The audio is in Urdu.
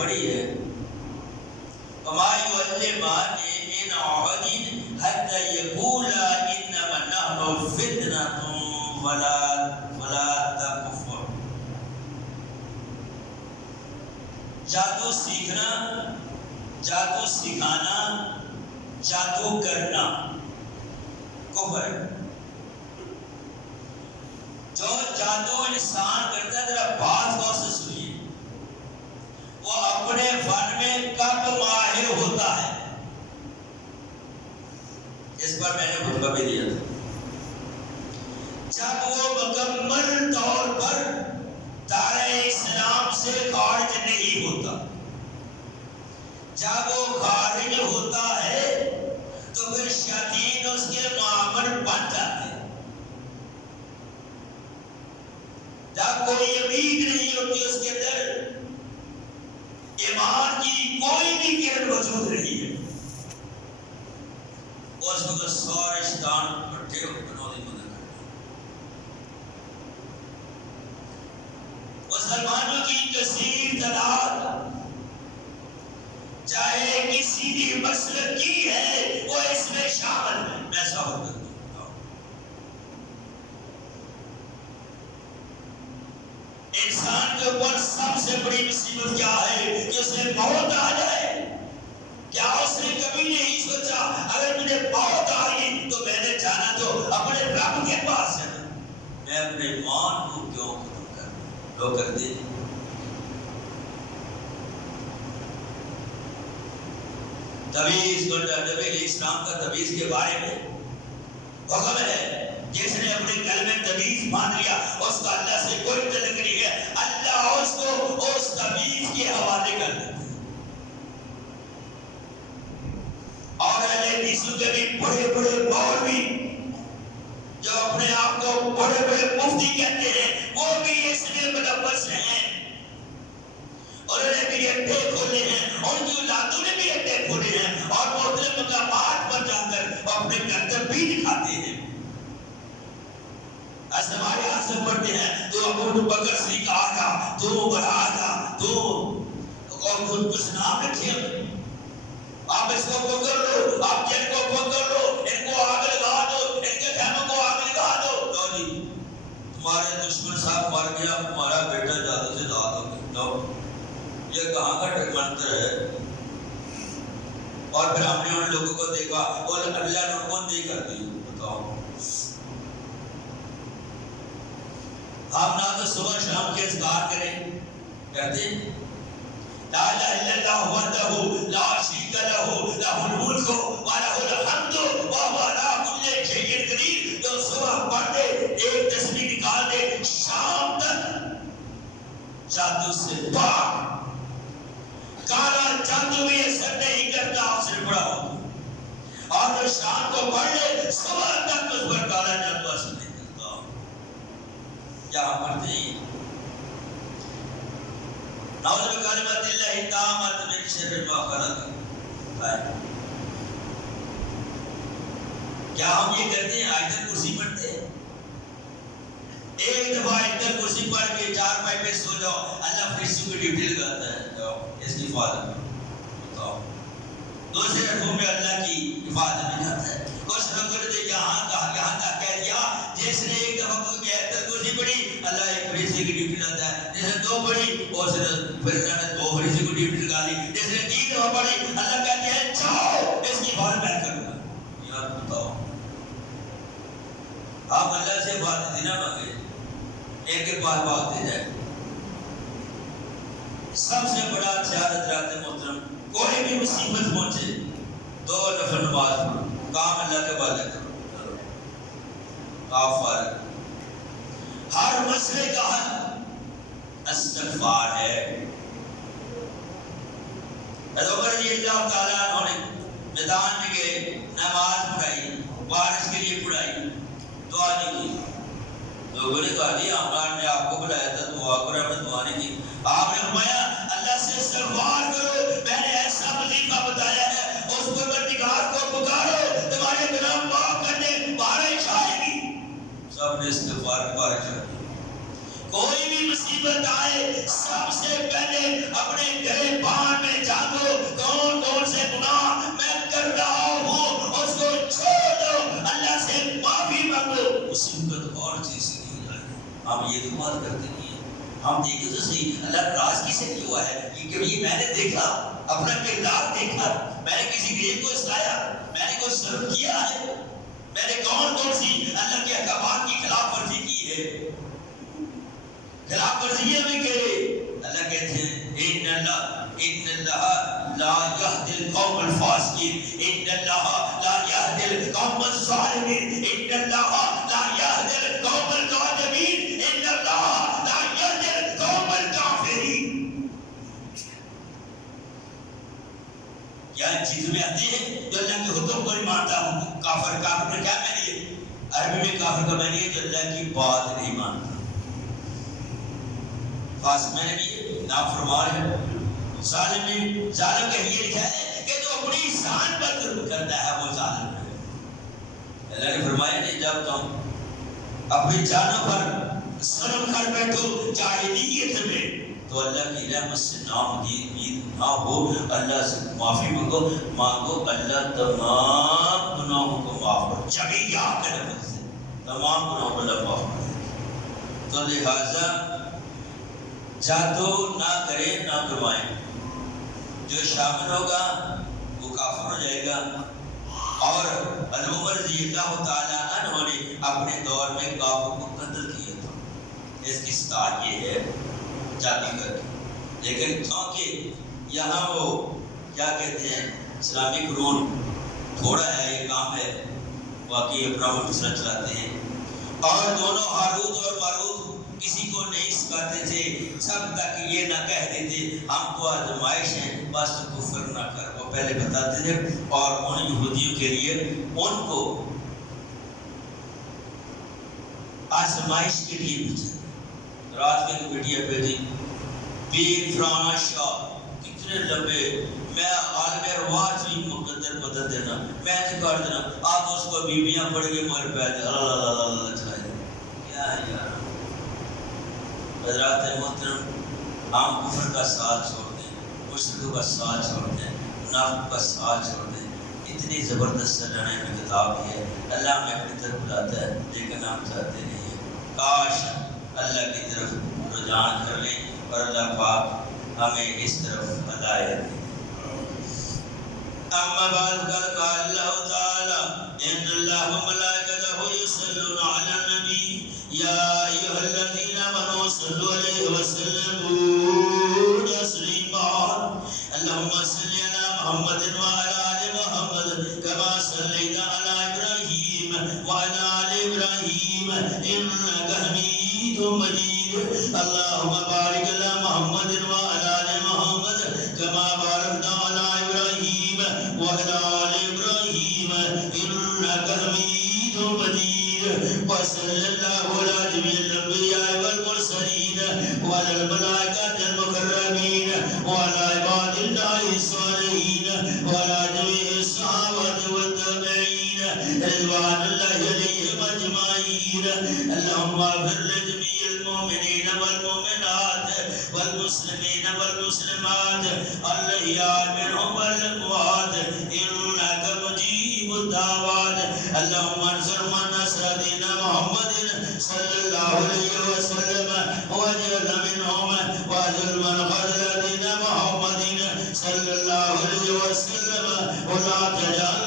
پڑھی ہے وما يعلمان من أحد حتى يقولا إنما نحن فتنة ولا تكفر. جادو سیکھنا، جادو سکھانا، جادو کرنا کفر ہے. جو جادو انسان کرتا ہے، ذرا بات غور سے سنیے، وہ اپنے فن میں کب ماہر ہوتا ہے؟ اس پر میں نے خطبہ بھی دیا تھا. جب وہ مکمل طور پر دائرہ اسلام سے خارج نہیں ہوتا. جب وہ خارج ہوتا ہے تو پھر شیاطین اس کے معامل بن جاتے ہیں. جب کوئی امید نہیں ہوتی اس کے اندر، ایمان کی کوئی بھی کرن موجود نہیں ہے، اس وقت سارے شیطان اکٹھے ہو بنانے مدد کرتے. مسلمانوں کی کثیر تعداد چاہے کسی بھی مسلک کی ہے وہ اس میں شامل ہے. میں ثابت کرتا ہوں انسان کے اوپر سب سے بڑی مصیبت کیا ہے کہ اسے موت آ جائے. کیا اس نے کبھی نہیں سوچا اگر مجھے موت آ گئی تو میں نے جانا تو اپنے رب کے پاس جانا، میں اپنے ایمان کو کیوں ختم کروں؟ لوگ کرتے ہیں. تعویذ نبی علیہ السلام کا تعویذ کے بارے میں حکم ہے، جس نے اپنے قلب میں تعویذ مان لیا اس کا اللہ سے کوئی تعلق نہیں ہے. اللہ اس کو اس تعویذ کے حوالے کر دیتا ہے. اور اہل حدیثوں کے بھی بڑے بڑے مولوی جو اپنے آپ کو بڑے بڑے مفتی کہتے ہیں، وہ بھی اس میں ملوث ہیں. انہوں نے بھی اڈے کھولے ہیں، ان کی اولادوں نے بھی اڈے کھولے ہیں، اور مختلف مقامات پر جا کر اپنے کرتب بھی دکھاتے ہیں. ایسے ہمارے ہاتھ سے پڑھتے ہیں تو ابو بکر صدیق آگا، تو برادا، تو اور کچھ نام رکھے. آپ اس کو پکڑ لو، آپ جن کو پکڑ لو، ان کو آگ لگا دو، ان کے خیموں کو آگ لگا دو. لو جی تمہارے دشمن صاحب مر گیا، تمہارا بیٹا جادو سے داد ہو گیا. لو یہ کہاں کا منتر ہے؟ اور پھر ہم نے ان لوگوں کو دیکھا اور اللہ نے ان کو نہیں کر دی. بتاؤ، ہم نہ تو صبح شام کے اذکار کریں کرتے ہیں، لا الہ الا اللہ وحدہ لا شریک لہ لہ الملک ولہ الحمد وہو علی کل شیء قدیر. جو صبح پڑھ دے، ایک تسبیح نکال دے، شام تک جادو سے پاک. کالا جادو بھی اثر نہیں کرتا اس نے پڑھا ہو. اور جو شام کو پڑھ لے، صبح تک اس پر کالا جادو اثر نہیں کرتا. کیا ہم پڑھتے ہیں؟ نعوذ بکلمات اللہ التامات من شر ما خلق. کیا ہم یہ کرتے ہیں؟ آیت الکرسی پڑھتے ہیں. ایک دفعہ آیت الکرسی پڑھ کے 4 پائی پہ سو جاؤ، اللہ فرشتوں کی ڈیوٹی لگاتا ہے. جاؤ اس کی حفاظت بتاؤ. دوسرے رکوع میں اللہ کی حفاظت میں جاتا ہے. کچھ لوگوں نے یہاں تک کہہ دیا جس نے ایک دفعہ کوئی آیت الکرسی پڑھی اللہ ایک فرشتے کی ڈیوٹی لگاتا ہے. جس نے 2 پڑھی اس نے پھر اللہ نے 2 فرشتے کو ڈیوٹی لگا دی. جس نے 3 دفعہ پڑھی اللہ کہتے ہیں جاؤ اس کی حفاظت میں کروں گا. یار بتاؤ، آپ اللہ سے حفاظت نہ مانگے، ایک کے پاس بھاگتے جائے. سب سے بڑا ہتھیار حضرات محترم، کوئی بھی مصیبت پہنچے 2 نفل نماز پڑھو، کام اللہ کے حوالے کرو، آپ فارغ. ہر مسئلے کا حل استغفار ہے. حضرت عمر رضی اللہ تعالیٰ عنہ نے میدان میں گئے، نماز پڑھائی، بارش کے لیے پڑھائی، دعا نہیں کی. لوگوں نے کہا جی عمران نے آپ کو بلایا تھا دعا کرو، آپ نے دعا نہیں کی. آپ نے فرمایا اللہ سے استغفار کرو، میں نے ایسا وظیفہ بتایا ہے، اس پروردگار کو پکارو، تمہارے گناہ معاف کرنے بارش آئے گی. سب نے استغفار کی بارش آئی. کوئی بھی مصیبت آئے سب سے پہلے اپنے گھر ہم یہ تو بات کرتے نہیں ہیں. ہم دیکھیں تو صحیح اللہ ناراض کس سے ہوا ہے کہ کبھی میں نے دیکھا اپنا کردار دیکھا, میں نے کسی غریب کو اسلایا, میں نے کوئی سرو کیا ہے, میں نے کون سی اللہ کے احکامات کی خلاف ورزی کی ہے. خلاف ورزی ہمیں کرے. اللہ کہتے ہیں ان اللہ لا يهدي القوم الفاسقين, ان اللہ لا يهدي القوم الظالمين, ان اللہ لا يهدي القوم الكاذبين, ان اللہ لا يهدي القوم الكافرين. کیا ان چیزوں میں آتے ہیں جو اللہ کے حکم کو نہیں مانتا ہوں. کافر کا کیا معنی ہے؟ عربی میں کافر کا معنی ہے جو اللہ کی بات نہیں مانتا. فاسق میں نے بھی نافرمان ہے. ظالم کا یہ لکھا ہے کہ جو اپنی شان پر ظلم کرتا ہے وہ ظالم ہے. اللہ نے فرمایا نہیں جب تم اپنی جانوں پر ظلم کر بیٹھو جاہلیت میں تو اللہ کی رحمت سے نامید نہ ہو, اللہ سے معافی مانگو اللہ تمام گناہوں کو معاف کر, جمیعہ کے لفظ سے تمام گناہوں کو اللہ معاف کر. تو لہٰذا جادو نہ کریں نہ کروائیں. جو شامل ہوگا وہ کافر ہو جائے گا. اور عمر رضی اللہ تعالیٰ عنہ نے اپنے دور میں کافروں کو قتل کیا تھا. اس کی سٹارٹ یہ ہے جادو کر کے. لیکن کیونکہ یہاں وہ کیا کہتے ہیں اسلامک رول تھوڑا ہے, یہ کام ہے باقی اپنا وہ دوسرا چلاتے ہیں. اور دونوں ہاروت اور ماروت کسی کو نہیں سکھاتے تھے سب تک یہ نہ کہہ دیتے ہم کو آزمائش ہے بس کفر نہ کر. وہ پہلے بتاتے تھے اور ان یہودیوں کے لیے ان کو آزمائش کے لیے بھیجا. رات کے میڈیا پہ تھی پیر فلانا شاہ کتنے لمبے, میں عالم رواج بھی مقدر بدل دینا, میں کر دینا, آپ اس کو بیویاں پڑھ کے مر پہ اللہ چلائے. کیا ہے یار حضرات محترم, ہم کفر کا ساتھ چھوڑ دیں, مشرکوں کا ساتھ چھوڑ دیں, منافق کا ساتھ چھوڑ دیں. اتنی زبردست لڑائی میں کتاب ہے. اللہ ہمیں اپنی طرف بلاتا ہے لیکن ہم چاہتے نہیں ہیں. کاش اللہ کی طرف رجوع کر لیں اور اللہ پاک ہمیں اس طرف ہدایت دے. اما بعد قال اللہ تعالی ان اللہ وملائکتہ یصلون علی النبی یا ایھا الذین آمنوا صلوا علیہ وسلموا تسلیما. اللهم صل علی محمد وعلى آل محمد كما صليت على إبراهيم وعلى آل إبراهيم إنك حميد مجيد. اللهم بارك على محمد وعلى آل محمد كما باركت على إبراهيم وعلى آل إبراهيم إنك حميد مجيد. وصلى الله على جميع الأنبياء والمرسلين وعلى الملائكة المقربين وعلى عباد الله الصالحين وعلى جميع الصحابة والتابعين رضوان الله عليهم أجمعين. اللهم اغفر لجميع المؤمنين والمؤمنات والمسلمين والمسلمات الأحياء منهم والأموات إنك مجيب الدعوات. اللهم انصر من نصر دين محمد صلى الله عليه وسلم واجعلنا منهم واجعل من خذل دين محمد صلى الله عليه وسلم ولا تجعل